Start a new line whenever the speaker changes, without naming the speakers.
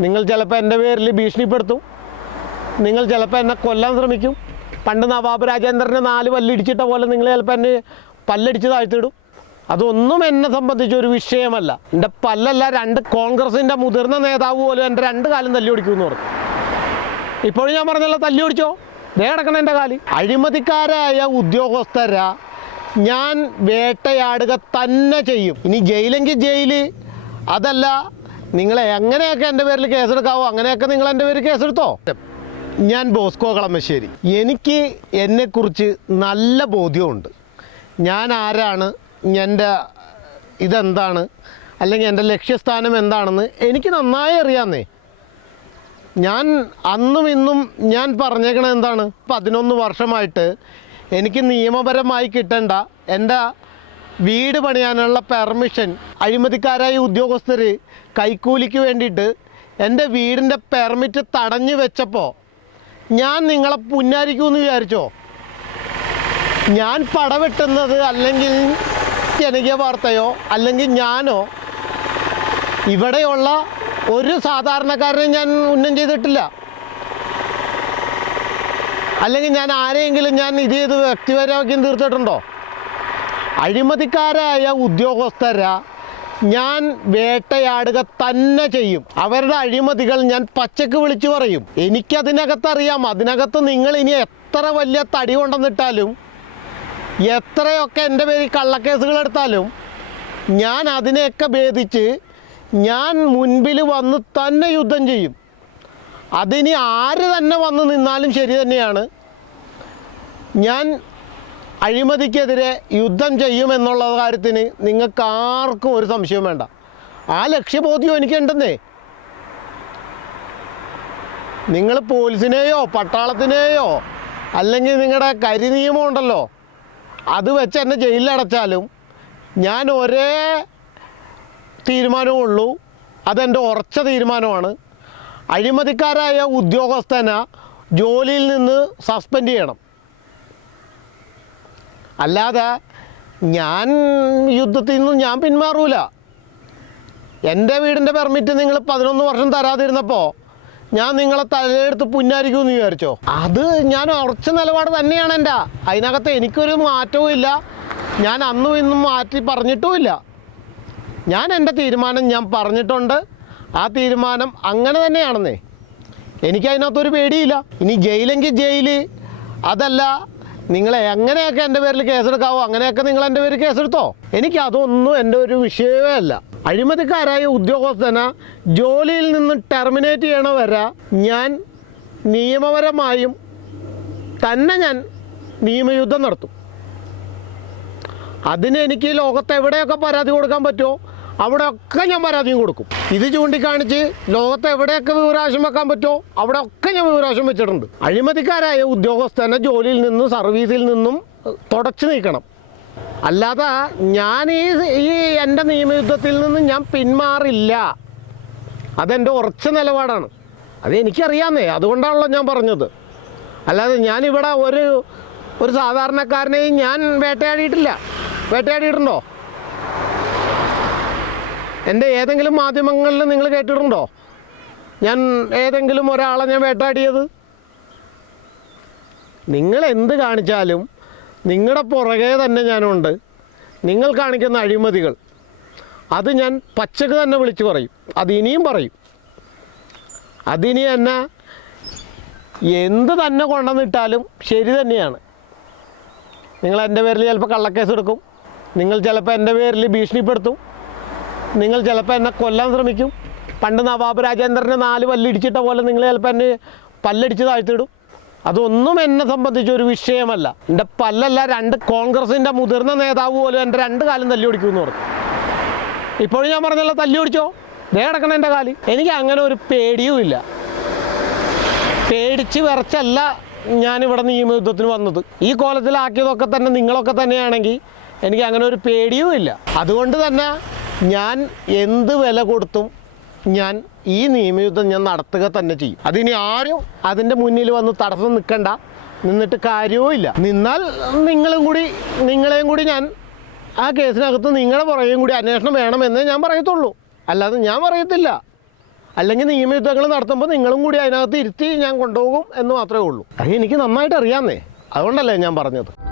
നിങ്ങൾ ചിലപ്പോൾ എന്റെ പേരിൽ ഭീഷണിപ്പെടുത്തും. നിങ്ങൾ ചിലപ്പോൾ എന്നെ കൊല്ലാൻ ശ്രമിക്കും. പണ്ട് നവാബ് രാജേന്ദ്രനെ നാല് പല്ലിടിച്ചിട്ട പോലെ നിങ്ങൾ ചിലപ്പോൾ എന്നെ പല്ലടിച്ച് താഴ്ത്തിയിടും. അതൊന്നും എന്നെ സംബന്ധിച്ച് ഒരു വിഷയമല്ല. എന്റെ പല്ലല്ല രണ്ട് കോൺഗ്രസിന്റെ മുതിർന്ന നേതാവ് പോലും എന്റെ രണ്ട് കാലം തല്ലി ഓടിക്കുമെന്ന് പറഞ്ഞു. ഇപ്പോഴും ഞാൻ പറഞ്ഞല്ലോ തല്ലി ഓടിച്ചോ? ദേ കിടക്കണം എന്റെ കാലി. അഴിമതിക്കാരായ ഉദ്യോഗസ്ഥര. ഞാൻ വേട്ടയാടുക തന്നെ ചെയ്യും. ഇനി ജയിലെങ്കിൽ ജയിൽ അതല്ല നിങ്ങൾ എങ്ങനെയൊക്കെ എന്റെ പേരിൽ കേസെടുക്കാവോ അങ്ങനെയൊക്കെ നിങ്ങൾ എന്റെ പേരിൽ കേസെടുത്തോ? ഞാൻ ബോസ്കോ കളമശ്ശേരി. എനിക്ക് എന്നെക്കുറിച്ച് നല്ല ബോധ്യമുണ്ട്. ഞാൻ ആരാണ് എന്റെ ഇതെന്താണ് അല്ലെങ്കിൽ എന്റെ ലക്ഷ്യസ്ഥാനം എന്താണെന്ന് എനിക്ക് നന്നായി അറിയാമെന്നേ ഞാൻ അന്നും ഇന്നും ഞാൻ പറഞ്ഞേക്കണത് എന്താണ് പതിനൊന്ന് വർഷമായിട്ട് എനിക്ക് നിയമപരമായി കിട്ടേണ്ട എന്റെ വീട് പണിയാനുള്ള പെർമിഷൻ അഴിമതിക്കാരായ ഉദ്യോഗസ്ഥർ കൈക്കൂലിക്ക് വേണ്ടിയിട്ട് എന്റെ വീടിന്റെ പെർമിറ്റ് തടഞ്ഞു വെച്ചപ്പോൾ ഞാൻ നിങ്ങളെ പുന്നാരിക്കുമെന്ന് വിചാരിച്ചോ? ഞാൻ പടവെട്ടുന്നത് അല്ലെങ്കിൽ ജനകീയ വാർത്തയോ അല്ലെങ്കിൽ ഞാനോ? ഇവിടെയുള്ള ഒരു സാധാരണക്കാരനെ ഞാൻ ഉന്നം ചെയ്തിട്ടില്ല. അല്ലെങ്കിൽ ഞാൻ ആരെയെങ്കിലും ഞാൻ ഇത് ചെയ്ത് വ്യക്തിപരമാക്കിയും തീർത്തിട്ടുണ്ടോ? അഴിമതിക്കാരായ ഉദ്യോഗസ്ഥര ഞാൻ വേട്ടയാടുക തന്നെ ചെയ്യും. അവരുടെ അഴിമതികൾ ഞാൻ പച്ചക്ക് വിളിച്ചു പറയും. എനിക്കതിനകത്തറിയാം. അതിനകത്ത് നിങ്ങൾ ഇനി എത്ര വലിയ തടി കൊണ്ടുവന്നിട്ടാലും എത്രയൊക്കെ എന്റെ പേരിൽ കള്ളക്കേസുകൾ എടുത്താലും ഞാൻ അതിനെയൊക്കെ ഭേദിച്ച് ഞാൻ മുൻപിൽ വന്ന് തന്നെ യുദ്ധം ചെയ്യും. അതിനി ആര് തന്നെ വന്ന് നിന്നാലും ശരി തന്നെയാണ്. ഞാൻ അഴിമതിക്കെതിരെ യുദ്ധം ചെയ്യുമെന്നുള്ള കാര്യത്തിന് നിങ്ങൾക്ക് ആർക്കും ഒരു സംശയവും വേണ്ട. ആ ലക്ഷ്യബോധ്യം എനിക്കുണ്ടെന്നേ. നിങ്ങൾ പോലീസിനെയോ പട്ടാളത്തിനെയോ അല്ലെങ്കിൽ നിങ്ങളുടെ കരി നിയമം ഉണ്ടല്ലോ അത് വെച്ച് എന്നെ ജയിലിലടച്ചാലും ഞാൻ ഒരേ തീരുമാനമുള്ളൂ അതെന്റെ ഉറച്ച തീരുമാനമാണ്. അഴിമതിക്കാരായ ഉദ്യോഗസ്ഥനെ ജോലിയിൽ നിന്ന് സസ്പെൻഡ് ചെയ്യണം. അല്ലാതെ ഞാൻ യുദ്ധത്തിൽ നിന്നും ഞാൻ പിന്മാറൂല. എന്റെ വീടിന്റെ പെർമിറ്റ് നിങ്ങൾ പതിനൊന്ന് വർഷം തരാതിരുന്നപ്പോൾ ഞാൻ നിങ്ങളെ തലയെടുത്ത് പുന്നാരിക്കുമെന്ന് വിചാരിച്ചോ? അത് ഞാൻ ഉറച്ച നിലപാട് തന്നെയാണ് എന്റെ. അതിനകത്ത് എനിക്കൊരു മാറ്റവും ഇല്ല. ഞാൻ അന്നും ഇന്നും മാറ്റി പറഞ്ഞിട്ടുമില്ല ഞാൻ എന്റെ തീരുമാനം ഞാൻ പറഞ്ഞിട്ടുണ്ട്. ആ തീരുമാനം അങ്ങനെ തന്നെയാണെന്നേ. എനിക്കതിനകത്തൊരു പേടിയില്ല. ഇനി ജയിലെങ്കിൽ ജയിൽ അതല്ല നിങ്ങൾ എങ്ങനെയൊക്കെ എന്റെ പേരിൽ കേസെടുക്കാവോ അങ്ങനെയൊക്കെ നിങ്ങൾ എന്റെ പേരിൽ കേസെടുത്തോ? എനിക്ക് അതൊന്നും എന്റെ ഒരു വിഷയമേ അല്ല. അഴിമതിക്കാരായ ഉദ്യോഗസ്ഥന ജോലിയിൽ നിന്ന് ടെർമിനേറ്റ് ചെയ്യണ വരെ ഞാൻ നിയമപരമായും തന്നെ ഞാൻ നിയമയുദ്ധം നടത്തും. അതിന് എനിക്ക് ലോകത്ത് എവിടെയൊക്കെ പരാതി കൊടുക്കാൻ പറ്റുമോ? അവിടെയൊക്കെ ഞാൻ പരാതിയും കൊടുക്കും. ഇത് ചൂണ്ടിക്കാണിച്ച് ലോകത്ത് എവിടെയൊക്കെ വിവരാശം വെക്കാൻ പറ്റുമോ അവിടെ ഒക്കെ ഞാൻ വിവരാശം വെച്ചിട്ടുണ്ട്. അഴിമതിക്കാരായ ഉദ്യോഗസ്ഥനെ ജോലിയിൽ നിന്നും സർവീസിൽ നിന്നും തുടച്ചു നീക്കണം. അല്ലാതെ ഞാൻ ഈ ഈ എന്റെ നിയമയുദ്ധത്തിൽ നിന്ന് ഞാൻ പിന്മാറില്ല. അതെന്റെ ഉറച്ച നിലപാടാണ്. അത് എനിക്കറിയാമേ അതുകൊണ്ടാണല്ലോ ഞാൻ പറഞ്ഞത്. അല്ലാതെ ഞാനിവിടെ ഒരു ഒരു സാധാരണക്കാരനെയും ഞാൻ വേട്ടയാടിയിട്ടില്ല. വേട്ടയാടിയിട്ടുണ്ടോ? എന്റെ ഏതെങ്കിലും മാധ്യമങ്ങളിൽ നിങ്ങൾ കേട്ടിട്ടുണ്ടോ? ഞാൻ ഏതെങ്കിലും ഒരാളെ ഞാൻ വേട്ടാടിയത് നിങ്ങൾ എന്ത് കാണിച്ചാലും നിങ്ങളുടെ പുറകെ തന്നെ ഞാനുണ്ട്. നിങ്ങൾ കാണിക്കുന്ന അഴിമതികൾ. അത് ഞാൻ പച്ചക്ക് തന്നെ വിളിച്ചു പറയും. അത് ഇനിയും പറയും. അതിനി തന്നെ എന്ത് തന്നെ കൊണ്ടുവന്നിട്ടാലും ശരി തന്നെയാണ്. നിങ്ങൾ എന്റെ പേരിൽ ചിലപ്പോൾ കള്ളക്കേസ് എടുക്കും. നിങ്ങൾ ചിലപ്പോൾ എന്റെ പേരിൽ ഭീഷണിപ്പെടുത്തും. നിങ്ങൾ ചിലപ്പോൾ എന്നെ കൊല്ലാൻ ശ്രമിക്കും. പണ്ട് നവാബ് രാജേന്ദ്രനെ നാല് പല്ലിടിച്ചിട്ട പോലെ നിങ്ങൾ ചിലപ്പോൾ എന്നെ പല്ലടിച്ച് താഴ്ത്തിയിടും അതൊന്നും എന്നെ സംബന്ധിച്ച് ഒരു വിഷയമല്ല. എന്റെ പല്ലല്ല രണ്ട് കോൺഗ്രസിന്റെ മുതിർന്ന നേതാവ് പോലും എന്റെ രണ്ട് കാലം തല്ലി ഓടിക്കുമെന്ന് പറഞ്ഞു. ഇപ്പോഴും ഞാൻ പറഞ്ഞല്ലോ തല്ലി ഓടിച്ചോ? ദേ എന്റെ കാലി. എനിക്ക് അങ്ങനെ ഒരു പേടിയും ഇല്ല. പേടിച്ച് വിറച്ചല്ല ഞാനിവിടെ നിയമയുദ്ധത്തിന് വന്നത്. ഈ കോലത്തിലാക്കിയതൊക്കെ തന്നെ നിങ്ങളൊക്കെ തന്നെയാണെങ്കിൽ എനിക്ക് അങ്ങനെ ഒരു പേടിയും ഇല്ല. അതുകൊണ്ട് തന്നെ ഞാൻ എന്ത് വില കൊടുത്തും ഞാൻ ഈ നിയമയുദ്ധം ഞാൻ നടത്തുക തന്നെ ചെയ്യും. അതിനി ആരും അതിന്റെ മുന്നിൽ വന്ന് തടസ്സം നിൽക്കണ്ട. നിന്നിട്ട് കാര്യവും ഇല്ല. നിന്നാൽ നിങ്ങളും കൂടി നിങ്ങളെയും കൂടി ഞാൻ ആ കേസിനകത്ത് നിങ്ങളുടെ പുറകെയും കൂടി അന്വേഷണം വേണമെന്നേ ഞാൻ പറയത്തുള്ളൂ. അല്ലാതെ ഞാൻ പറയത്തില്ല. അല്ലെങ്കിൽ നിയമയുദ്ധങ്ങൾ നടത്തുമ്പോൾ നിങ്ങളും കൂടി അതിനകത്ത് ഇരുത്തി ഞാൻ കൊണ്ടുപോകും എന്ന് മാത്രമേ ഉള്ളൂ. അത് എനിക്ക് നന്നായിട്ട് അറിയാമെന്നേ. അതുകൊണ്ടല്ലേ ഞാൻ പറഞ്ഞത്.